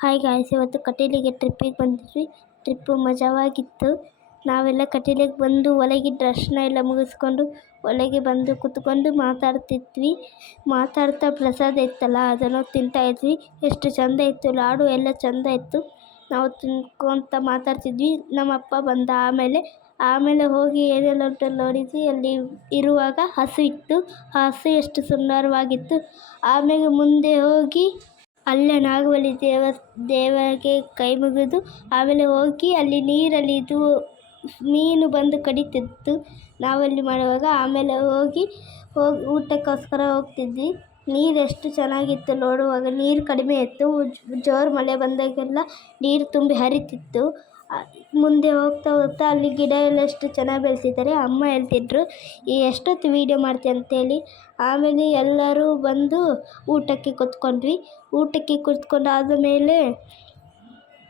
Hi guys, ಇವತ್ತು ಕಟೀಲಿಗೆ ಟ್ರಿಪ್ಪಿಗೆ ಬಂದಿದ್ವಿ. ಟ್ರಿಪ್ಪು ಮಜವಾಗಿತ್ತು. ನಾವೆಲ್ಲ ಕಟೀಲಿಗೆ ಬಂದು ಒಳಗೆ ದರ್ಶನ ಎಲ್ಲ ಮುಗಿಸ್ಕೊಂಡು ಒಳಗೆ ಬಂದು ಕೂತ್ಕೊಂಡು ಮಾತಾಡ್ತಿದ್ವಿ. ಮಾತಾಡ್ತಾ ಪ್ರಸಾದ ಇತ್ತಲ್ಲ, ಅದನ್ನು ತಿಂತಾಯಿದ್ವಿ. ಎಷ್ಟು ಚೆಂದ ಇತ್ತು, ಲಾಡು ಎಲ್ಲ ಚೆಂದ ಇತ್ತು. ನಾವು ತಿನ್ಕೊಂತ ಮಾತಾಡ್ತಿದ್ವಿ. ನಮ್ಮ ಅಪ್ಪ ಬಂದ ಆಮೇಲೆ ಹೋಗಿ ಏನೆಲ್ಲ ಉಂಟು ನೋಡಿದ್ವಿ. ಅಲ್ಲಿ ಇರುವಾಗ ಹಸು ಇತ್ತು. ಆ ಹಸು ಎಷ್ಟು ಸುಂದರವಾಗಿತ್ತು. ಆಮೇಲೆ ಮುಂದೆ ಹೋಗಿ ಅಲ್ಲೇ ನಾಗಬಲಿ ದೇವರಿಗೆ ಕೈ ಮುಗಿದು ಆಮೇಲೆ ಹೋಗಿ ಅಲ್ಲಿ ನೀರಲ್ಲಿ ಇದು ಮೀನು ಬಂದು ಕಡಿತಿತ್ತು ನಾವಲ್ಲಿ ಮಾಡುವಾಗ. ಆಮೇಲೆ ಹೋಗಿ ಊಟಕ್ಕೋಸ್ಕರ ಹೋಗ್ತಿದ್ವಿ. ನೀರು ಎಷ್ಟು ಚೆನ್ನಾಗಿತ್ತು ನೋಡುವಾಗ. ನೀರು ಕಡಿಮೆ ಇತ್ತು. ಜೋರು ಮಳೆ ಬಂದಾಗೆಲ್ಲ ನೀರು ತುಂಬಿ ಹರಿತಿತ್ತು. ಮುಂದೆ ಹೋಗ್ತಾ ಅಲ್ಲಿ ಗಿಡ ಎಲ್ಲ ಎಷ್ಟು ಚೆನ್ನಾಗಿ ಬೆಳೆಸಿದ್ದಾರೆ. ಅಮ್ಮ ಹೇಳ್ತಿದ್ರು ಎಷ್ಟೊತ್ತು ವೀಡಿಯೋ ಮಾಡ್ತೀಯ ಅಂತೇಳಿ. ಆಮೇಲೆ ಎಲ್ಲರೂ ಬಂದು ಊಟಕ್ಕೆ ಕೂತ್ಕೊಂಡ್ವಿ. ಊಟಕ್ಕೆ ಕೂತ್ಕೊಂಡಾದ ಮೇಲೆ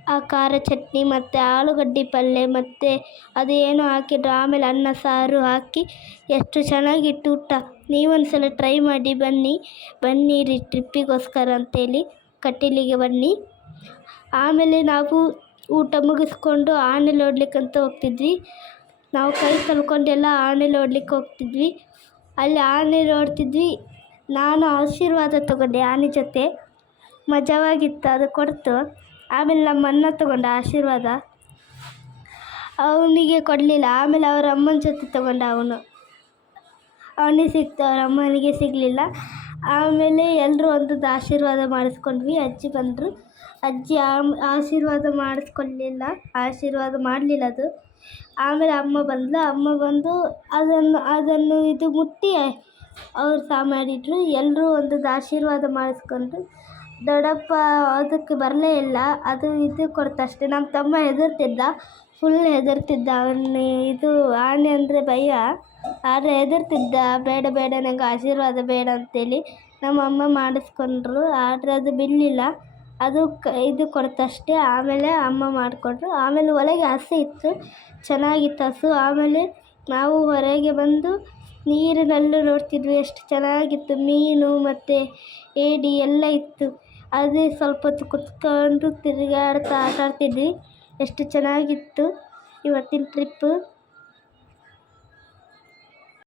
ಆ ಖಾರ ಚಟ್ನಿ ಮತ್ತು ಆಲೂಗಡ್ಡೆ ಪಲ್ಯ ಮತ್ತು ಅದೇನೋ ಹಾಕಿದ್ರು. ಆಮೇಲೆ ಅನ್ನ ಸಾರು ಹಾಕಿ ಎಷ್ಟು ಚೆನ್ನಾಗಿತ್ತು ಊಟ. ನೀವೊಂದು ಸಲ ಟ್ರೈ ಮಾಡಿ ಬನ್ನಿರಿ ಟ್ರಿಪ್ಪಿಗೋಸ್ಕರ ಅಂತೇಳಿ ಕಟೀಲಿಗೆ ಬನ್ನಿ. ಆಮೇಲೆ ನಾವು ಊಟ ಮುಗಿಸ್ಕೊಂಡು ಆನೆ ನೋಡ್ಲಿಕ್ಕಂತ ಹೋಗ್ತಿದ್ವಿ. ನಾವು ಕೈ ತೊಳ್ಕೊಂಡೆಲ್ಲ ಆನೆ ನೋಡ್ಲಿಕ್ಕೆ ಹೋಗ್ತಿದ್ವಿ. ಅಲ್ಲಿ ಆನೆ ನೋಡ್ತಿದ್ವಿ. ನಾನು ಆಶೀರ್ವಾದ ತಗೊಂಡೆ ಆನೆ ಜೊತೆ. ಮಜವಾಗಿತ್ತು, ಅದು ಕೊಡ್ತು. ಆಮೇಲೆ ನಮ್ಮ ಅಣ್ಣ ತಗೊಂಡ ಆಶೀರ್ವಾದ, ಅವನಿಗೆ ಕೊಡಲಿಲ್ಲ. ಆಮೇಲೆ ಅವ್ರ ಅಮ್ಮನ ಜೊತೆ ತಗೊಂಡ ಅವನಿಗೆ ಸಿಕ್ತು, ಅವ್ರ ಅಮ್ಮನಿಗೆ ಸಿಗಲಿಲ್ಲ. ಆಮೇಲೆ ಎಲ್ಲರೂ ಒಂದೊಂದು ಆಶೀರ್ವಾದ ಮಾಡಿಸ್ಕೊಂಡ್ವಿ. ಅಜ್ಜಿ ಬಂದರು. ಅಜ್ಜಿ ಆಶೀರ್ವಾದ ಮಾಡಲಿಲ್ಲ ಅದು. ಆಮೇಲೆ ಅಮ್ಮ ಬಂದು ಅದನ್ನು ಇದು ಮುಟ್ಟಿ ಅವ್ರು ಸಹ ಮಾಡಿದರು. ಎಲ್ಲರೂ ಒಂದೊಂದು ಆಶೀರ್ವಾದ ಮಾಡಿಸ್ಕೊಂಡು ದೊಡ್ಡಪ್ಪ ಅದಕ್ಕೆ ಬರಲೇ ಇಲ್ಲ. ಅದು ಇದು ಕೊಡ್ತಷ್ಟೇ. ನಮ್ಮ ತಮ್ಮ ಫುಲ್ ಹೆದರ್ತಿದ್ದ. ಇದು ಆನೆ ಅಂದರೆ ಭಯ. ಆದರೆ ಹೆದರ್ತಿದ್ದ, ಬೇಡ ನಂಗೆ ಆಶೀರ್ವಾದ ಬೇಡ ಅಂತೇಳಿ. ನಮ್ಮ ಅಮ್ಮ ಮಾಡಿಸ್ಕೊಂಡ್ರು. ಆದರೆ ಅದು ಬಿಡಲಿಲ್ಲ. ಅದು ಇದು ಕೊಡ್ತಷ್ಟೇ. ಆಮೇಲೆ ಅಮ್ಮ ಮಾಡಿಕೊಟ್ರು. ಆಮೇಲೆ ಒಳಗೆ ಹಸು ಇತ್ತು, ಚೆನ್ನಾಗಿತ್ತು ಹಸು. ಆಮೇಲೆ ನಾವು ಹೊರಗೆ ಬಂದು ನೀರಿನಲ್ಲೂ ನೋಡ್ತಿದ್ವಿ. ಎಷ್ಟು ಚೆನ್ನಾಗಿತ್ತು. ಮೀನು ಮತ್ತು ಏಡಿ ಎಲ್ಲ ಇತ್ತು. ಅದೇ ಸ್ವಲ್ಪ ಹೊತ್ತು ಕುತ್ಕೊಂಡು ತಿರುಗಾಡ್ತಾ ಆಟಾಡ್ತಿದ್ವಿ. ಎಷ್ಟು ಚೆನ್ನಾಗಿತ್ತು ಇವತ್ತಿನ ಟ್ರಿಪ್ಪು.